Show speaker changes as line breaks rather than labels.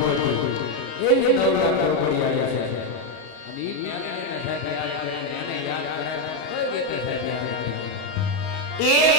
પહોંચ્યું એવી નવરાત્રો પડી આવી છે. અને એ જ્ઞાને સાહેબ એ